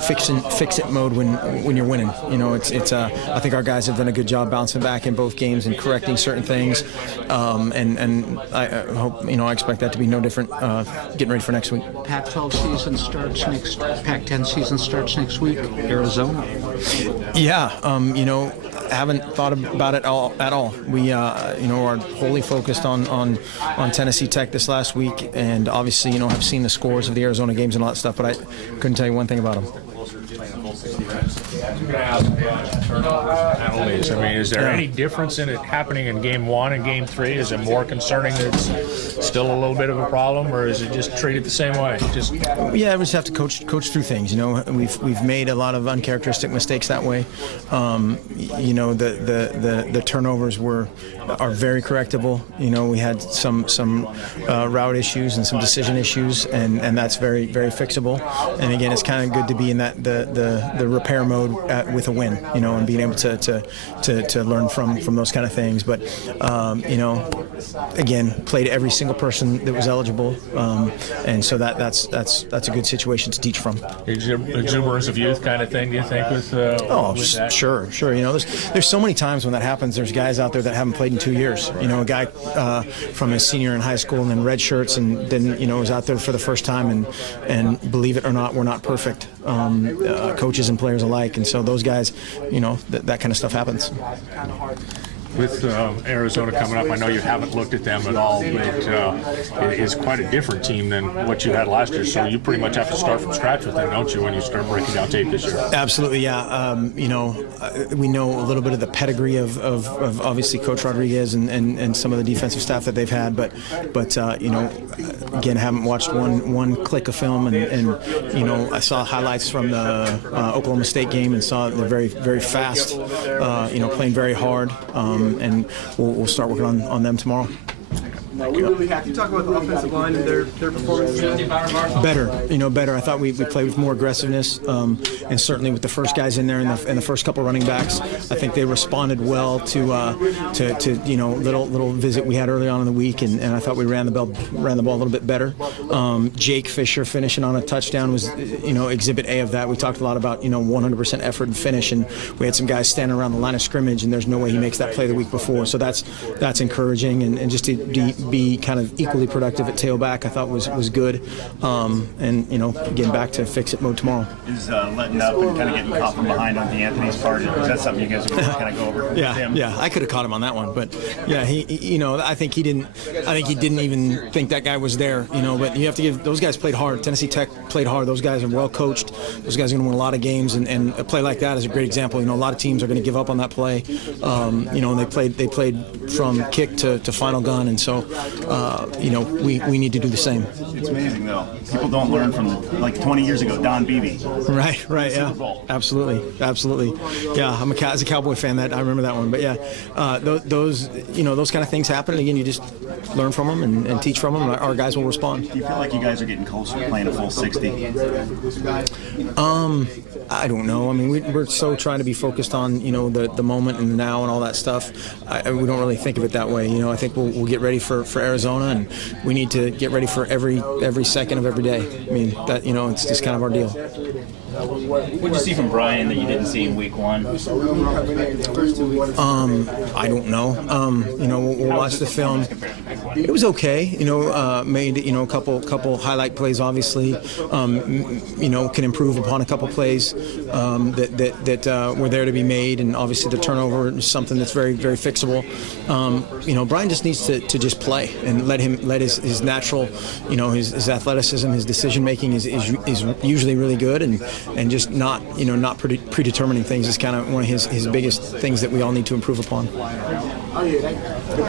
fix it mode when you're winning. I think our guys have done a good job bouncing back in both games and correcting certain things, and I hope, I expect that to be no different getting ready for next week. Pac-12 season starts next. Pac-10 season starts next week. Arizona. Yeah, I haven't thought about it at all. We, are wholly focused on Tennessee Tech this last week, and obviously, have seen the scores of the Arizona games and all that stuff, but I couldn't tell you one thing about them. Penalties. I mean, is there any difference in it happening in Game 1 and Game 3? Is it more concerning that it's still a little bit of a problem, or is it just treated the same way? Yeah, we just have to coach through things. We've made a lot of uncharacteristic mistakes that way. The turnovers are very correctable. We had some route issues and some decision issues, and that's very, very fixable. And again, it's kind of good to be in that the repair mode with a win, and being able to learn from those kind of things. But again, played every single person that was eligible, and so that's a good situation to teach from. Exuberance of youth kind of thing, do you think? With sure. There's so many times when that happens. There's guys out there that haven't played in 2 years. A guy from his senior in high school and then red shirts, and then was out there for the first time, and believe it or not, we're not perfect, coaches and players alike, and so those guys, that kind of stuff happens. With Arizona coming up, I know you haven't looked at them at all, but it is quite a different team than what you had last year. So you pretty much have to start from scratch with them, don't you, when you start breaking down tape this year? Absolutely, yeah. We know a little bit of the pedigree of obviously Coach Rodriguez and some of the defensive staff that they've had, but again, haven't watched one click of film, and I saw highlights from the Oklahoma State game and saw they're very, very fast, playing very hard. And we'll start working on them tomorrow. Can you talk about the offensive line and their performance? Better. I thought we played with more aggressiveness, and certainly with the first guys in there and the first couple running backs, I think they responded well to little visit we had early on in the week, and I thought we ran the ball a little bit better. Jake Fisher finishing on a touchdown was exhibit A of that. We talked a lot about 100% effort and finish, and we had some guys standing around the line of scrimmage, and there's no way he makes that play the week before. So that's encouraging, and just to be kind of equally productive at tailback, I thought was good. And getting back to fix it mode tomorrow. Is letting up and kind of getting caught from behind on D'Anthony's part, is that something you guys are going to kind of go over? Yeah, I could have caught him on that one, but yeah, he I think he didn't even think that guy was there. But you have to give those guys played hard. Tennessee Tech played hard. Those guys are well coached. Those guys are going to win a lot of games, and a play like that is a great example. A lot of teams are going to give up on that play. And they played from kick to final gun, and so we need to do the same. It's amazing though. People don't learn from 20 years ago, Don Beebe. Right, yeah, absolutely. Yeah, as a Cowboy fan, that I remember that one. But yeah, those kind of things happen. And again, you just learn from them and teach from them. And our guys will respond. Do you feel like you guys are getting closer to playing a full 60? I don't know. I mean, we're so trying to be focused on the moment and the now and all that stuff. We don't really think of it that way. I think we'll get ready for Arizona, and we need to get ready for every second of every day. I mean, that it's just kind of our deal. What did you see from Brian that you didn't see in week 1? I don't know. We'll watch the film. It was okay. Made a couple highlight plays. Obviously, can improve upon a couple plays that were there to be made, and obviously the turnover is something that's very, very fixable. Brian just needs to just play and let his natural, his athleticism, his decision making is usually really good, and just not predetermining things is kind of one of his biggest things that we all need to improve upon.